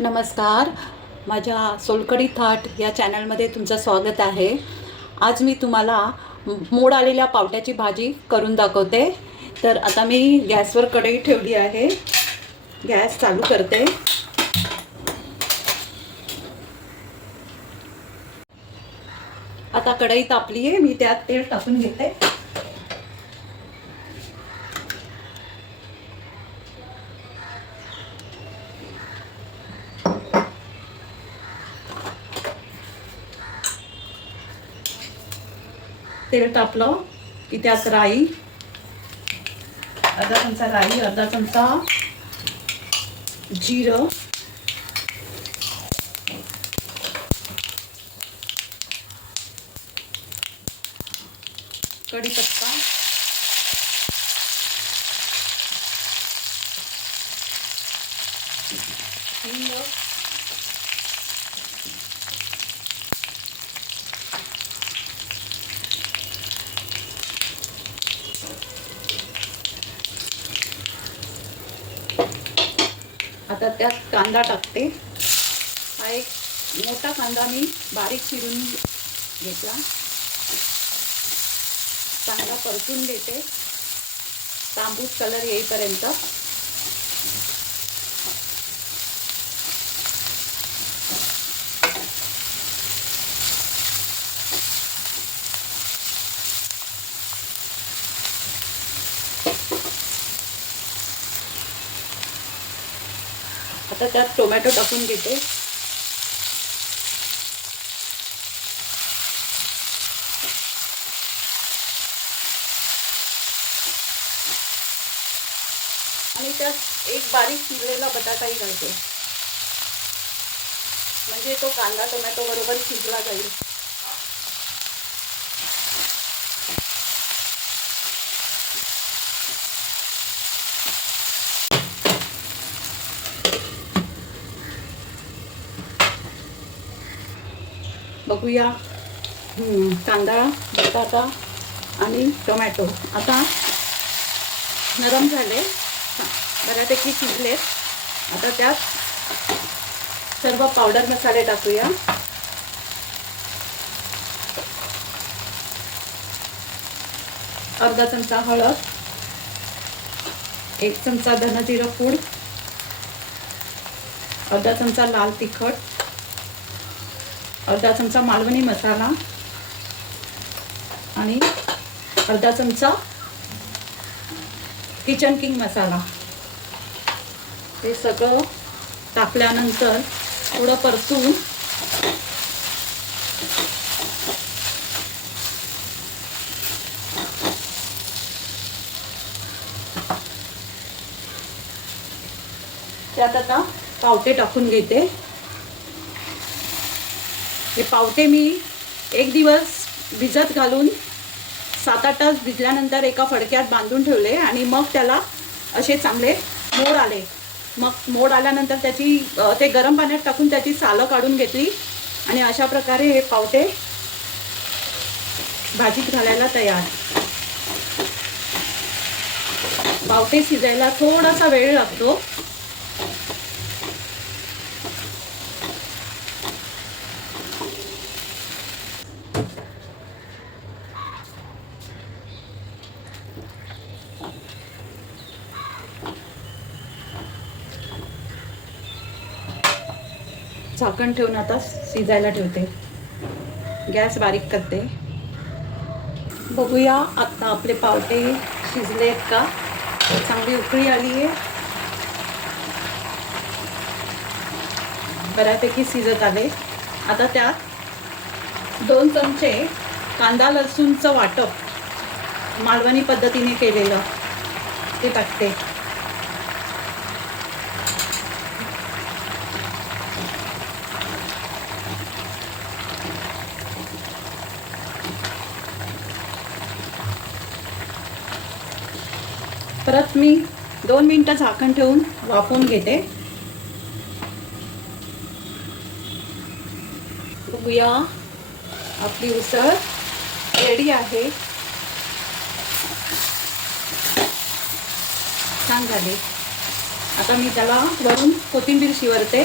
नमस्कार. माझ्या सोलकढी थाट या चॅनलमध्ये तुमचं स्वागत आहे. आज मी तुम्हाला मोड आलेल्या पावट्याची भाजी करून दाखवते. तर आता मी गॅसवर कढई ठेवली आहे. गॅस चालू करते. आता कढई तापली आहे. मी त्यात तेल टाकून घेते. तेल तापलं की त्यात राई, अर्धा चमचा राई, अर्धा चमचा जिरं, कढीपत्ता, हिंग, आता त्यात कांदा टाकते. हा एक मोठा कांदा मी बारीक चिरून घेतला. चांगला परतून घेते तांबूस कलर येईपर्यंत. आता त्यात टोमॅटो टाकून घेते. आणि त्यात एक बारीक चिरलेला बटाटाही घालते, म्हणजे तो कांदा टोमॅटो बरोबर शिजला जाईल. बघूया. कांदा, बटाटा आणि टोमॅटो आता नरम झाले, बऱ्यापैकी शिजलेत. आता त्यात सर्व पावडर मसाले टाकूया. अर्धा चमचा हळद, एक चमचा धनजिरं पूड, अर्धा चमचा लाल तिखट, अर्धा चमचा मालवणी मसाला आणि अर्धा चमचा किचन किंग मसाला. हे सगळं टाकल्यानंतर थोडं परतून त्यात आता पावटे टाकून घेते. हे पावटे मी एक दिवस भिजत घालून 7-8 तास भिजल्यानंतर एका फडक्यात बांधून ठेवले आणि मग त्याला असे चांगले मोड आले. मग मोड आल्यानंतर त्याची ते गरम पाण्यात टाकून त्याची सालं काढून घेतली आणि अशा प्रकारे हे पावटे भाजीत घालायला तयार. पावटे शिजायला थोडासा वेळ लागतो. झाकण ठेवून आता शिजायला ठेवते. गॅस बारीक करते. बघूया आता आपले पावटे शिजलेत का. चांगली उकळी आली आहे. बऱ्यापैकी शिजत आले. आता त्यात 2 चमचे कांदा लसूणचं वाटप मालवणी पद्धतीने केलेलं ते टाकते. परत मी 2 मिनिटं झाकण ठेवून वाफवून घेते. बघूया आपली उसळ रेडी आहे. छान झाली. आता मी त्याला वरून कोथिंबीर शिवरते.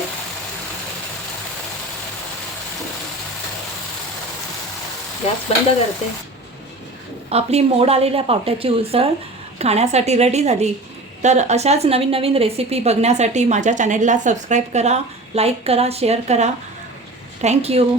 गॅस बंद करते. आपली मोड आलेल्या पावट्याची उसळ खाण्यासाठी रेडी झाली. तर अशाच नवीन नवीन रेसिपी बघण्यासाठी माझ्या चॅनेलला सबस्क्राईब करा, लाईक करा, शेअर करा. थँक्यू.